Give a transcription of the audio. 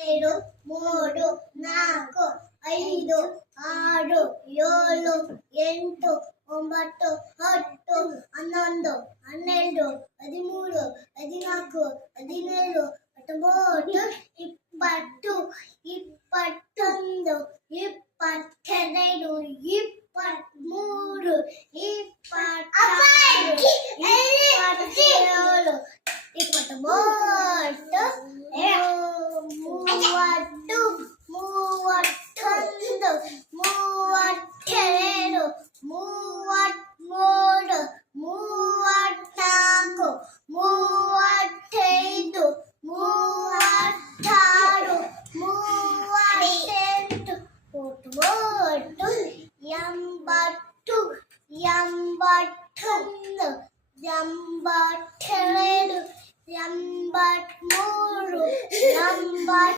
ಎರಡು ಮೂರು ನಾಲ್ಕು ಐದು ಆರು ಏಳು ಎಂಟು ಒಂಬತ್ತು ಹತ್ತು ಹನ್ನೊಂದು ಹನ್ನೆರಡು ಹದಿಮೂರು ಹದಿನಾಲ್ಕು ಹದಿನೇಳು ಹತ್ತೊಂಬತ್ತು ಇಪ್ಪತ್ತು ಇಪ್ಪತ್ತೊಂದು ಇಪ್ಪತ್ತೆರಡು ಇಪ್ಪತ್ಮೂರು ಇಪ್ಪತ್ತಾರು ಇಪ್ಪತ್ತೇಳು ಇಪ್ಪತ್ತೊಂಬತ್ತು ಮೂವತ್ತು